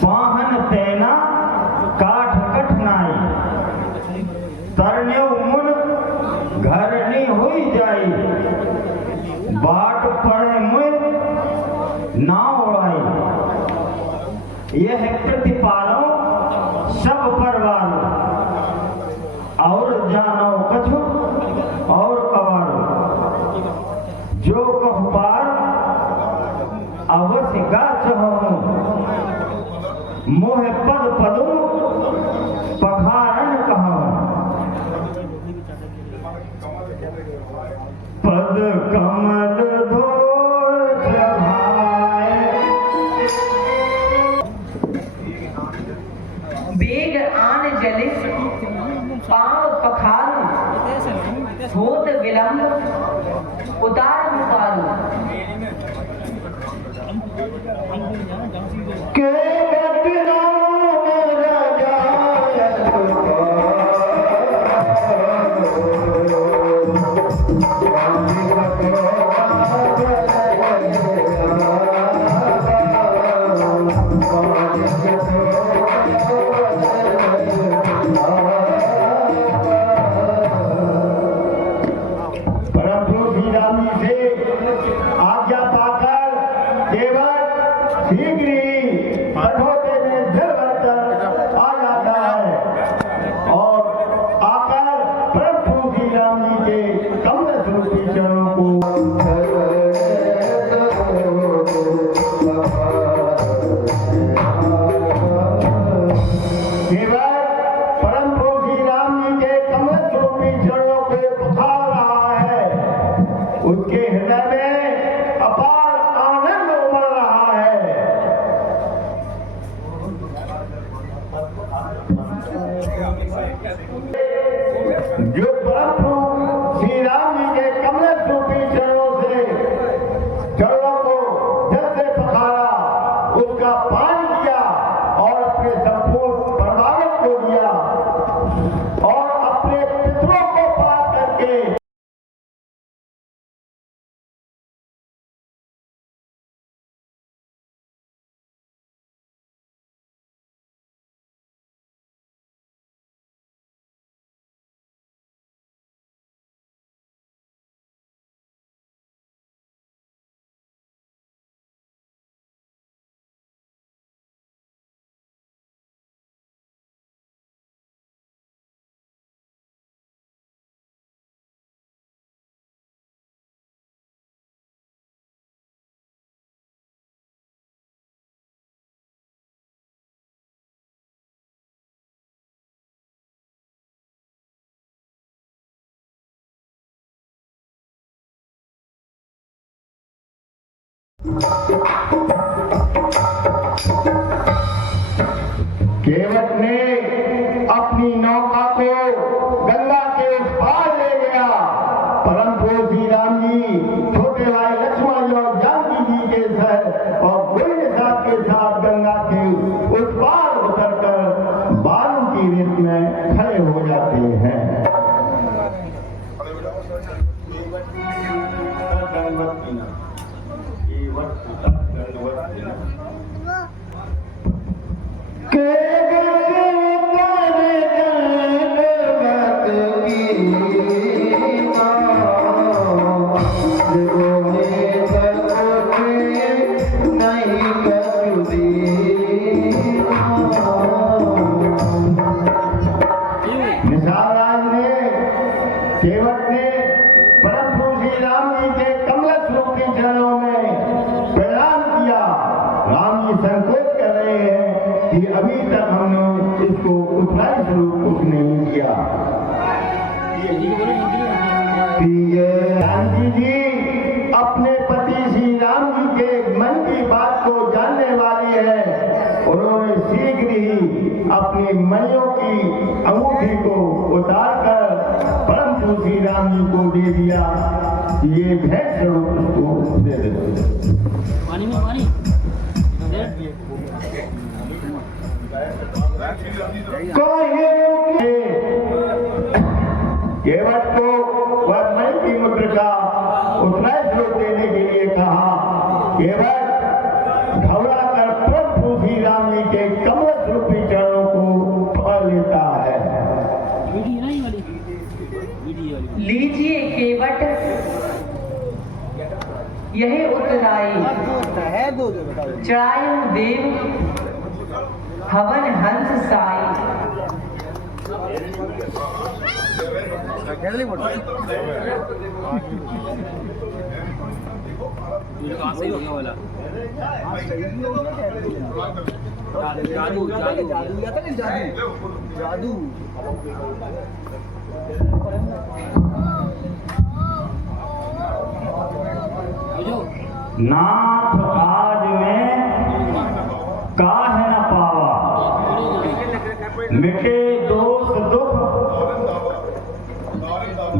वाहन तेना काठ कठनाई तरने मुन घरनी हुई जाई बाट पड़े मुन ना उड़ाई। यह प्रतिपालो सब परवालो और जानो कछु और कवारो जो कह पार अवश्य गा चहो मोह पद पदो पखारन कहो पद कमल बेग आन जलिस पाव पखारू होत विलंब उतार मुतारू। के गतिना मेरा जायत परंतु श्रीरामी से आज्ञा पाकर केवल शीघ्र ही कठोटे में जल भरकर आ जाता है और आकर प्रभु श्री राम जी के कमल स्वरूपी चरणों को केवल परम प्रभु श्री राम जी के कमल स्वरूपी चरणों को पखार रहा है। उसके हृदय में अपार आनंद उमड़ रहा है। जो परम प्रभु श्री राम जी के कमल स्वरूपी चरणों से चरणों को जल से पखारा उसका पान किया और अपने संपूर्ण परिवार को दिया और अपने पितरों को पार करके केवट ने अपनी नौका को गंगा के उस पार ले गया। परम प्रभु श्री राम जी छोटे भाई लक्ष्मण जी और जानकी जी के साथ और गोविंद साहब के साथ गंगा के उस पार उतरकर बालू की रेत में खड़े हो जाते हैं। केवट ने परम प्रभु श्री राम जी के कमल स्वरूपी चरणों में प्रणाम किया। राम जी संकोच कर रहे हैं कि अभी तक हमने इसको उत्तरायण स्वरूप कुछ नहीं किया। जानकी जी अपने पति श्री राम जी के मन की बात को जानने वाली है। उन्होंने शीघ्र ही अपनी मणियों की अंगूठी को उतारकर परम प्रभु श्री राम जी को दे दिया। ये भेंट स्वरूप उसको दे देते। पानी में पानी कोई लीजिए केवट यही उतराई, चढ़ायूं देव हवन हंस साई। जादू नाथ आज में काहे न पावा, मिटे दोष दुख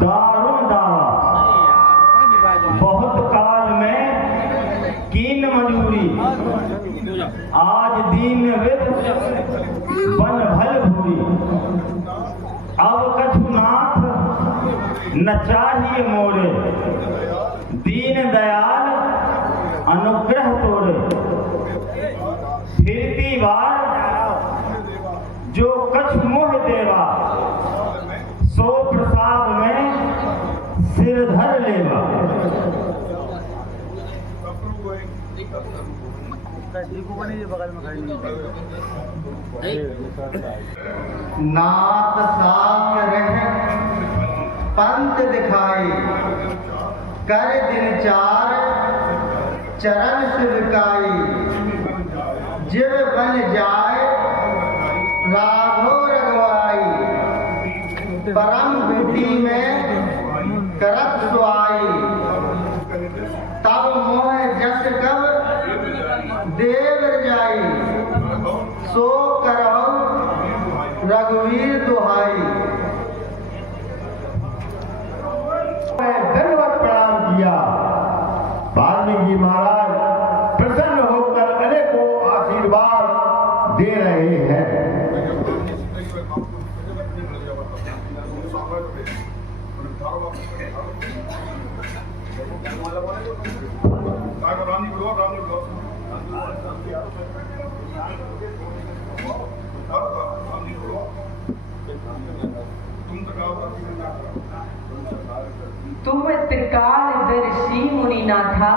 दारुण दावा। बहुत काल में कीन मजूरी, आज दीन विद बन भल भूरी। अब कछु नाथ न चाहिए मोरे, दीन दयाल अनुग्रह तोड़े। फिरती बार जो कछु मोह देवा, सो प्रसाद में सिर धर लेवा। नाथ साथ रह पंथ दिखाई, कर दिन चार चरण सिवकाई। जीव बन जाए राघो रघवाई, परम कुटी में करत सुआई। तब मोह जस कब देव जाई, सो करहु रघुवीर दुहाई। धन्यवाद प्रणाम किया। वाल्मीकि महाराज प्रसन्न होकर अनेकों आशीर्वाद दे रहे हैं। तुम त्रिकालदर्शी मुनिनाथा,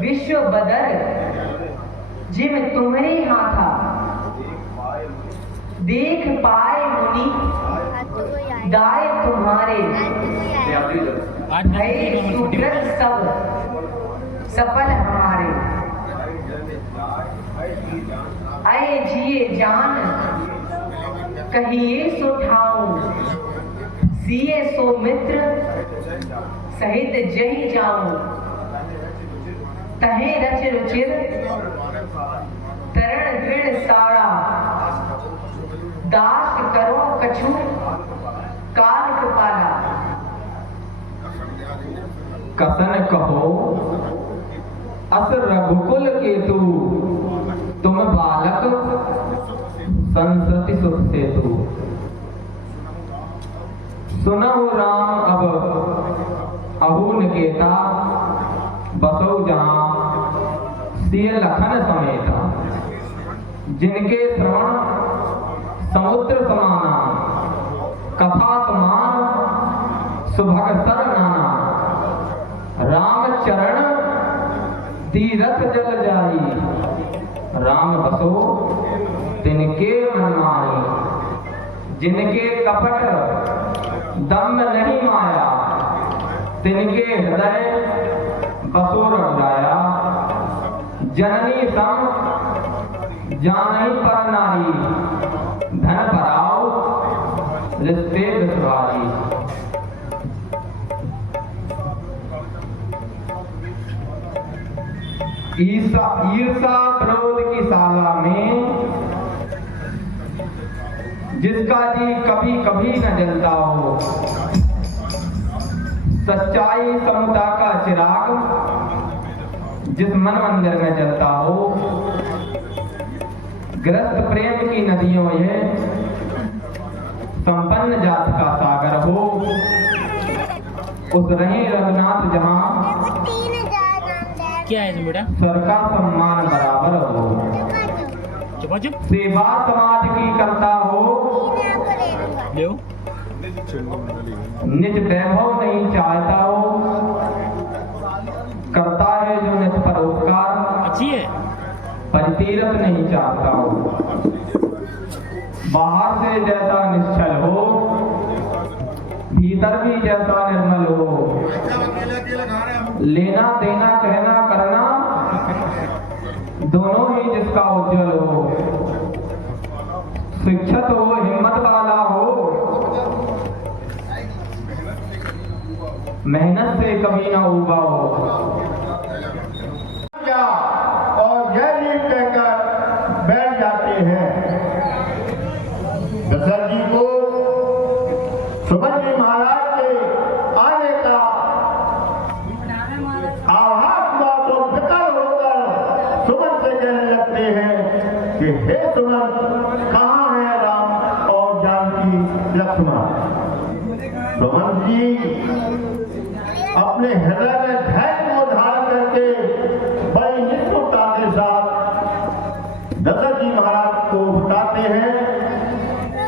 विश्व बदर जिम तुम्हारे हाथा। देख पाए मुनि दाय तुम्हारे, भय सुकृत सब सफल हमारे। आए जिए जान कहिए सो ठाऊं, सिए सो मित्र सहित जही जाऊं। तहे रच रुचिर तरण दृढ़ सारा, दास करो कछु काल कृपाला। कसन कहो अस रघुकुल केतु, तुम बालक संसति सुख सेतु। सुनहु राम अब अहू निकेता, बसौ जहाँ सिय लखन समेता। जिनके श्रवण समुद्र समाना, कथा समान सुभग सर नाना। राम चरण तीरथ जल जाई, राम बसो तिनके मन माही। जिनके कपट दम नहीं माया, तिनके हृदय बसो रघुराया। जननी सम जानही पर नारी, धन पराओ रिश्ते दुश्वारी। ईर्षा क्रोध की शाला में जिसका जी कभी कभी न जलता हो। सच्चाई समता का चिराग जिस मन मंदिर में जलता हो। ग्रस्त प्रेम की नदियों ये संपन्न जात का सागर हो। उस रहे रघुनाथ जहां क्या है बेटा? सर का सम्मान बराबर हो। चुप चुप सेवा समाज की करता हो। ले निज वैभव नहीं चाहता हो, करता है जो निज पर उपकार, अच्छी है। परितीरथ नहीं चाहता हो। बाहर से जैसा निश्चल हो, भीतर भी जैसा निर्मल हो। लेना देना कहना करना दोनों ही जिसका उज्जवल हो। शिक्षित हो, हिम्मत वाला हो, मेहनत से कभी ना उबा हो। और जय नील कहकर बैठ जाते हैं। दशरथ जी को सुमन जी महाराज के आने का आभास हुआ तो विकल होकर सुमन से कहने लगते हैं कि हे सुमन, कहाँ है राम और जानकी लक्ष्मण। सुमन जी अपने हृदय में धैर्य को धारण करके बड़ी निष्ठुरता के साथ दशरथ जी महाराज को बताते हैं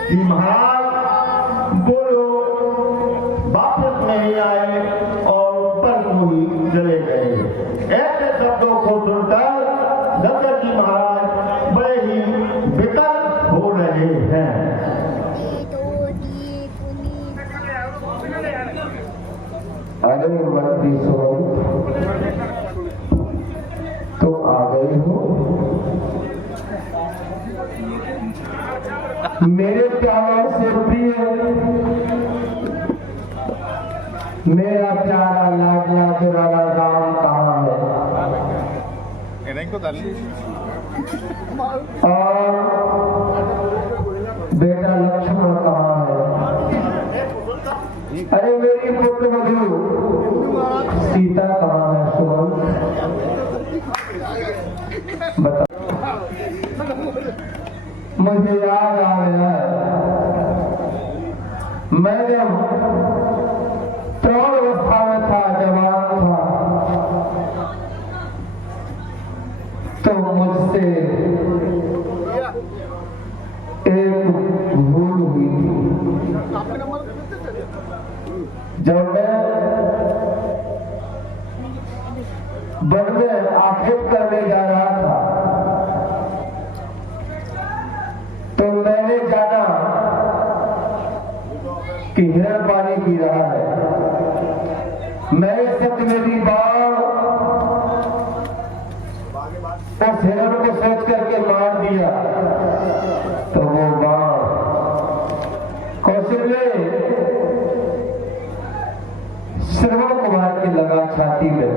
कि महाराज वो लोग वापस नहीं आए और ऊपर को ही चले गए। ऐसे शब्दों को सुनकर दशरथ जी महाराज बड़े ही विकल हो रहे हैं। अरे मंत्री स्वरूप, तो आ गए हो। मेरे प्यारों से प्रिय, मेरा प्यारा लाडला दुलारा राम कहाँ है, और बेटा लक्ष्मण कहाँ है। अरे मेरी पुत्र वधू सीता कहाँ है। सुमन बता, मुझे याद आ गया है, मैं जब प्रौढ़ अवस्था में था, जवान था, तो मुझसे एक भूल हुई थी। जब मैं वन में आखेट करने जा रहा था, तो मैंने जाना कि हिरण पानी पी रहा है। मैंने सत्यवेदी बाण उस हिरण को सोच करके मार दिया, तो वो बाण कौशल्य श्रवण कुमार की लगा छाती में,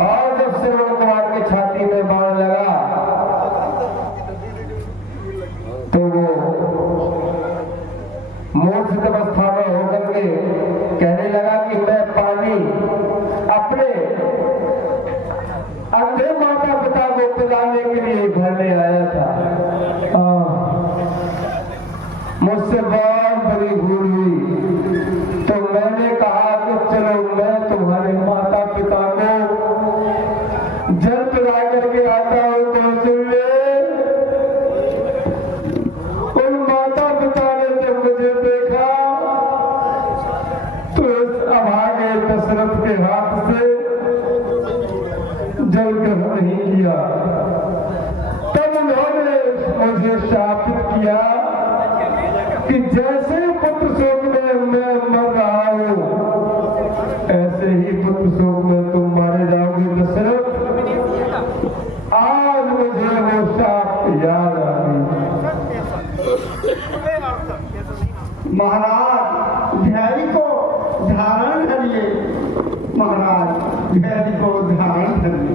और जब श्रवण कुमार की छाती में बाण लगा तो वो मूर्छित अवस्था में होकर के कहने लगा कि मैं पानी अपने अंधे माता पिता को पिलाने के लिए घर में आया था। मुझसे बहुत बड़ी भूल हुई, तो मैंने कहा कि चलो मैं तुम्हारे माता पिता को जल पिला करके आता हूं। तो उन माता पिता ने जब मुझे देखा तो इस अभागे दशरथ के हाथ से जल ग्रहण नहीं किया। तब उन्होंने मुझे शापित किया कि जैसे पुत्र शोक में मैं मर रहा हूं, ऐसे ही पुत्र शोक में तुम मारे जाओगे दशरथ। आज मुझे वो शाप याद आ गई। महाराज धैर्य को धारण करिए, महाराज धैर्य को धारण करिए।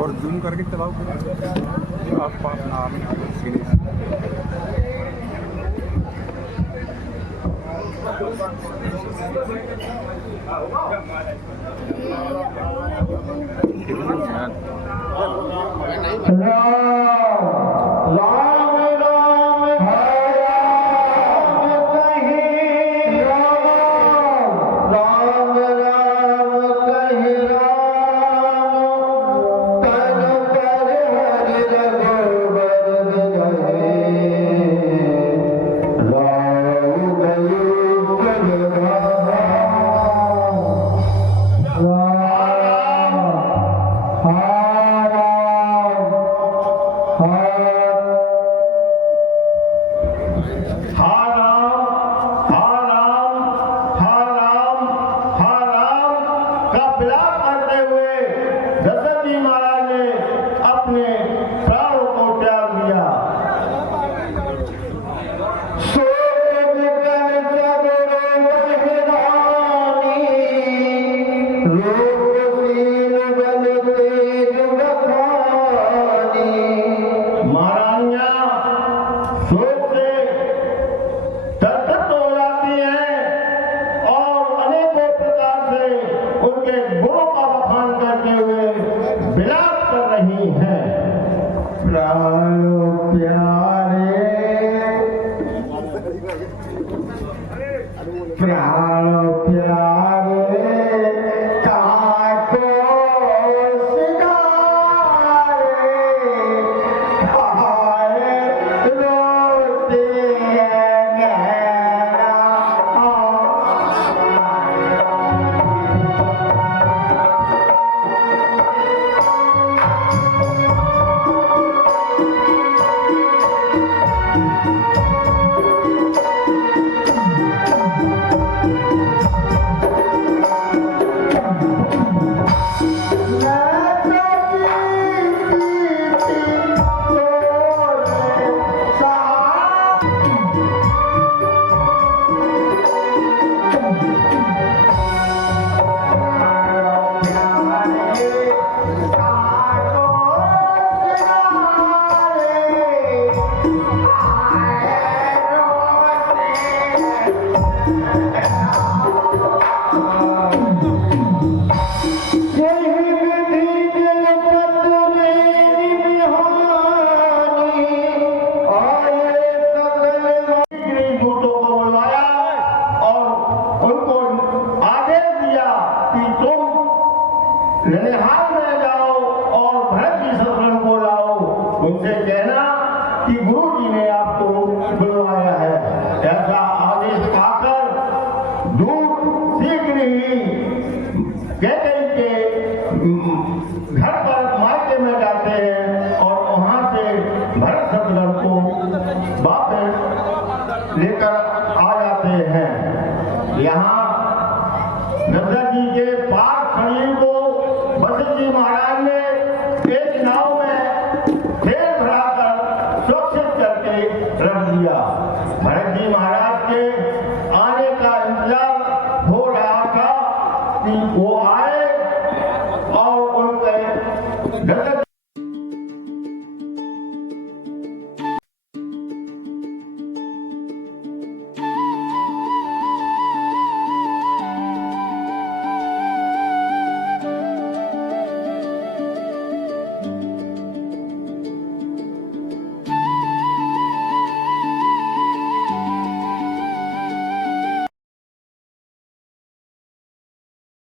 और जूम करके चलाओ आसपास नाम राम प्राण प्यारे कहाँ को सिधारे हाय रोते गहरा ननिहाल में जाओ और भरत जी शत्रुघ्न को लाओ। उनसे कहना कि गुरु जी ने आपको बुलवाया है। ऐसा आदेश पाकर दूत शीघ्र ही कैकेयी के घर पर मायके में जाते हैं और वहां से भरत शत्रुघ्न को वापस लेकर आ जाते हैं। यहाँ दशरथ जी के पास शरीर को वशिष्ठ जी महाराज ने एक नाव में तेल भराकर सुरक्षित करके रख दिया। भरत जी महाराज के आने का इंतजार हो रहा था कि वो आ